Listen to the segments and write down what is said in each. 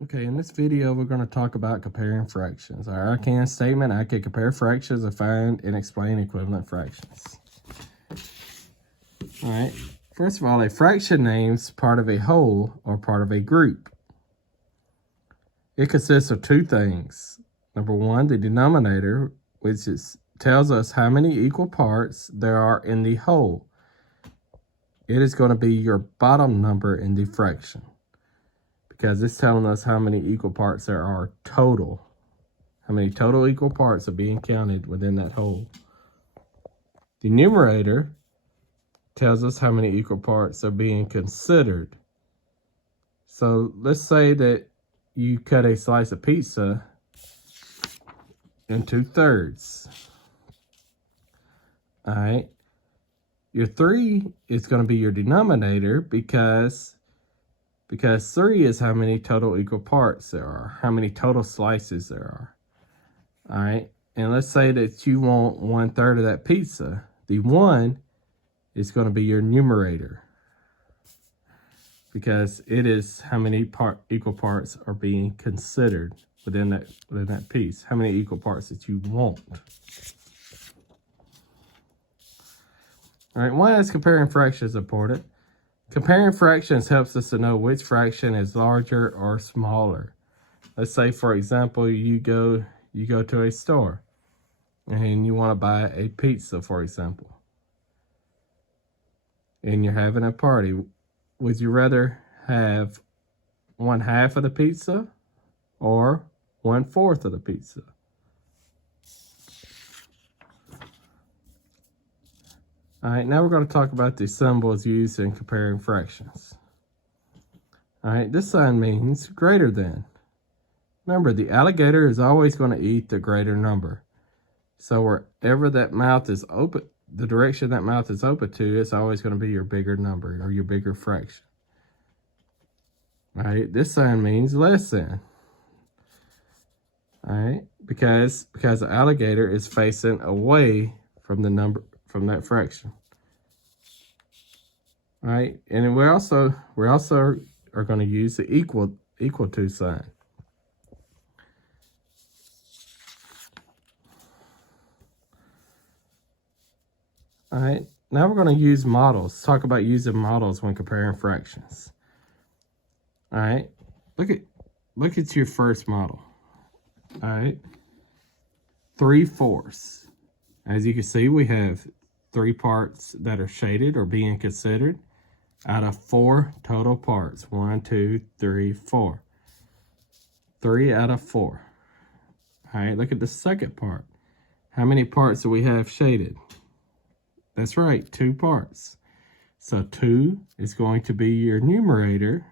Okay, in this video, we're going to talk about comparing fractions. Our Arcane statement, I can compare fractions and find and explain equivalent fractions. All right, first of all, a fraction names part of a whole or part of a group. It consists of two things. Number one, the denominator, which tells us how many equal parts there are in the whole. It is going to be your bottom number in the fraction, because it's telling us how many equal parts there are total. How many total equal parts are being counted within that whole. The numerator tells us how many equal parts are being considered. So let's say that you cut a slice of pizza into thirds. All right. Your 3 is going to be your denominator because 3 is how many total equal parts there are, how many total slices there are. All right, and let's say that you want 1/3 of that pizza. The 1 is going to be your numerator because it is how many equal parts are being considered within that piece, how many equal parts that you want. All right, why is comparing fractions important? Comparing fractions helps us to know which fraction is larger or smaller. Let's say, for example, you go to a store and you want to buy a pizza, for example, and you're having a party. Would you rather have 1/2 of the pizza or 1/4 of the pizza? All right, now we're going to talk about the symbols used in comparing fractions. All right, this sign means greater than. Remember, the alligator is always going to eat the greater number. So wherever that mouth is open, the direction that mouth is open to, it's always going to be your bigger number or your bigger fraction. All right, this sign means less than. All right, because the alligator is facing away from the number, from that fraction. All right, and we also are going to use the equal to sign. All right, now we're going to use models. Talk about using models when comparing fractions. All right, look at your first model. All right, 3/4. As you can see, we have 3 parts that are shaded or being considered out of 4 total parts. 1, 2, 3, 4. 3 out of 4. All right, look at the second part. How many parts do we have shaded? That's right, 2 parts. So 2 is going to be your numerator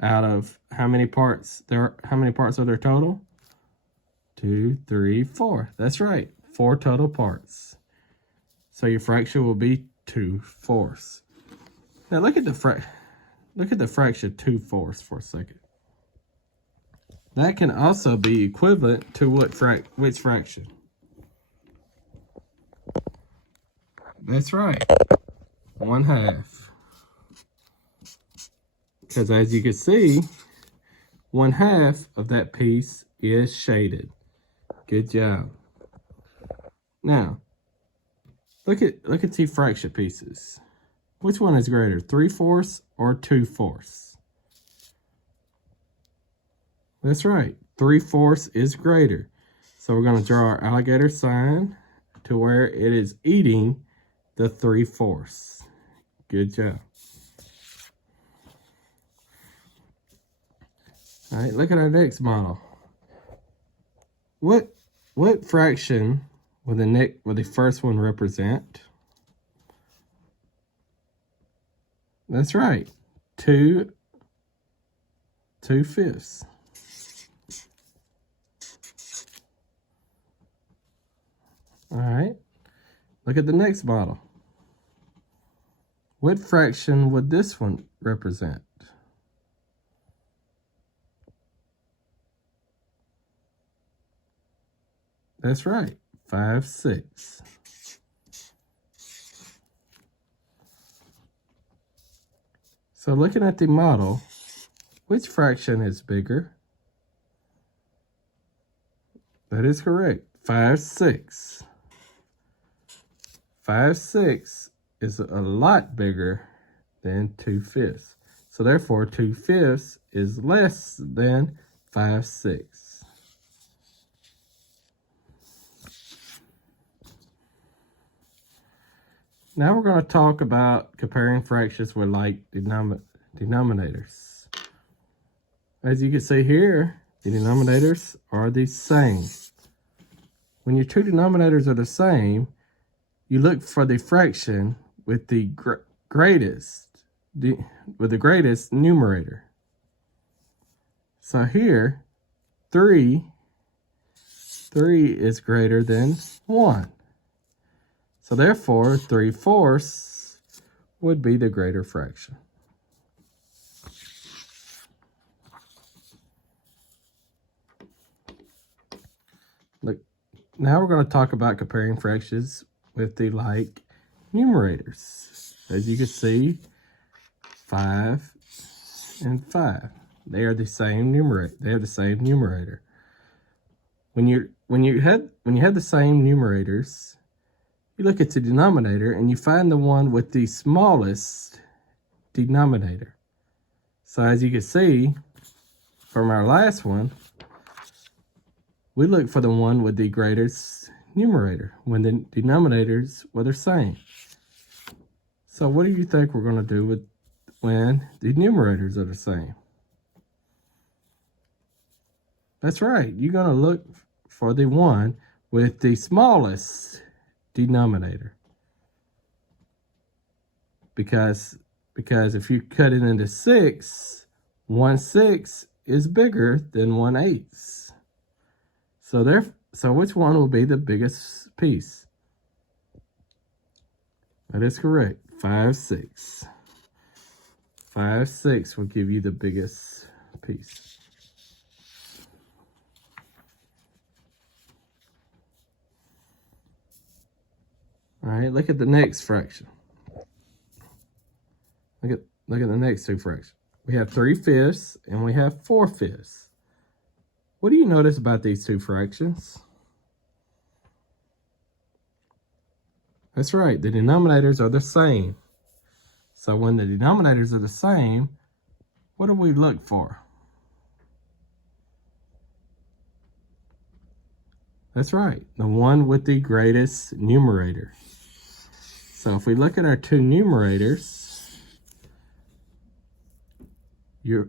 out of how many parts there? How many parts are there total? 2, 3, 4. That's right, 4 total parts. So your fraction will be 2/4. Now look at the fraction 2/4 for a second. That can also be equivalent to which fraction? That's right, 1/2. Because as you can see, 1/2 of that piece is shaded. Good job. Now, look at the fraction pieces. Which one is greater, 3/4 or 2/4? That's right, 3/4 is greater. So we're going to draw our alligator sign to where it is eating the 3/4. Good job. All right, look at our next model. What fraction will the first one represent? That's right, 2/5. All right, look at the next model. What fraction would this one represent? That's right, 5/6. So looking at the model, Which fraction is bigger? That is correct. 5/6. 5/6 is a lot bigger than 2/5. So therefore, 2/5 is less than 5/6. Now we're going to talk about comparing fractions with like denominators. As you can see here, the denominators are the same. When your two denominators are the same, you look for the fraction with the greatest numerator. So here, 3 is greater than 1. So therefore, 3/4 would be the greater fraction. Look, now we're going to talk about comparing fractions with the like numerators. As you can see, 5 and 5. They are the same numerator. They have the same numerator. When you have the same numerators, you look at the denominator and you find the one with the smallest denominator. So as you can see from our last one, we look for the one with the greatest numerator when the denominators were the same. So what do you think we're going to do with when the numerators are the same? That's right. You're going to look for the one with the smallest denominator. Because if you cut it into 6, 1/6 is bigger than 1/8. So which one will be the biggest piece? That is correct. 5/6. 5/6 will give you the biggest piece. All right, look at the next fraction. Look at the next two fractions. We have 3/5 and we have 4/5. What do you notice about these two fractions? That's right, the denominators are the same. So when the denominators are the same, what do we look for? That's right, the one with the greatest numerator. So if we look at our two numerators, your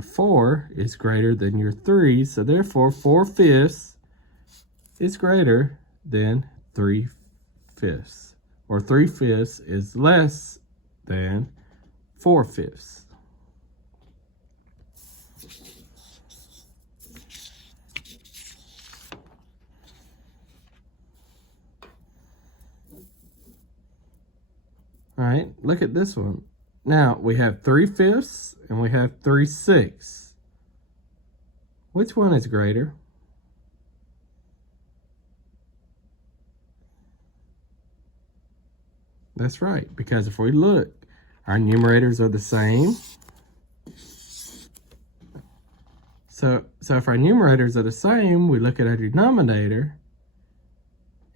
4 is greater than your 3, so therefore 4/5 is greater than 3/5, or 3/5 is less than 4/5. All right, look at this one. Now we have 3/5 and we have 3/6. Which one is greater? That's right, because if we look, our numerators are the same. So if our numerators are the same, we look at our denominator,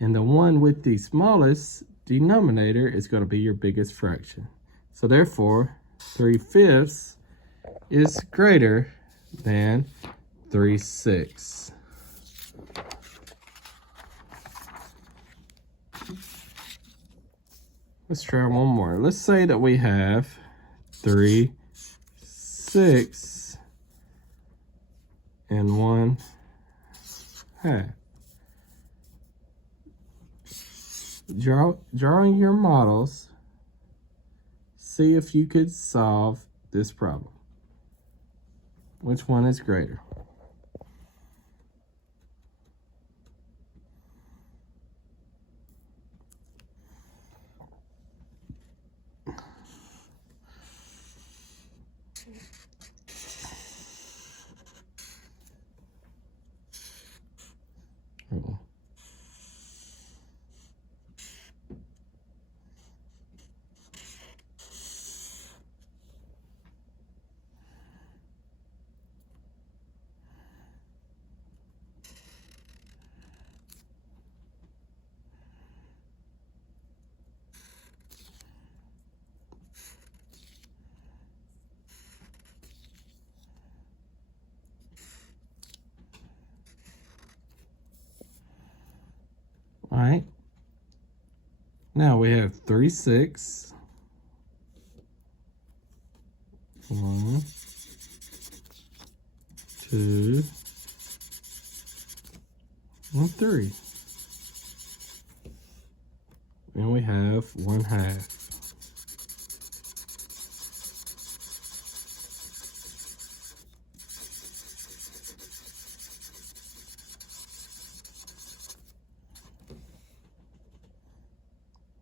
and the one with the smallest denominator is going to be your biggest fraction. So therefore, 3/5 is greater than 3/6. Let's try one more. Let's say that we have 3/6 and 1/2. Drawing your models, see if you could solve this problem. Which one is greater? Oh. Now we have 3/6. 1, 2, and 3. And we have 1/2.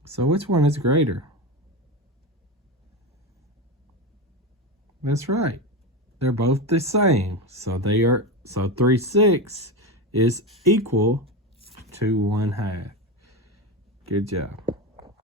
So which one is greater? That's right. They're both the same. So 3/6 is equal to 1/2. Good job.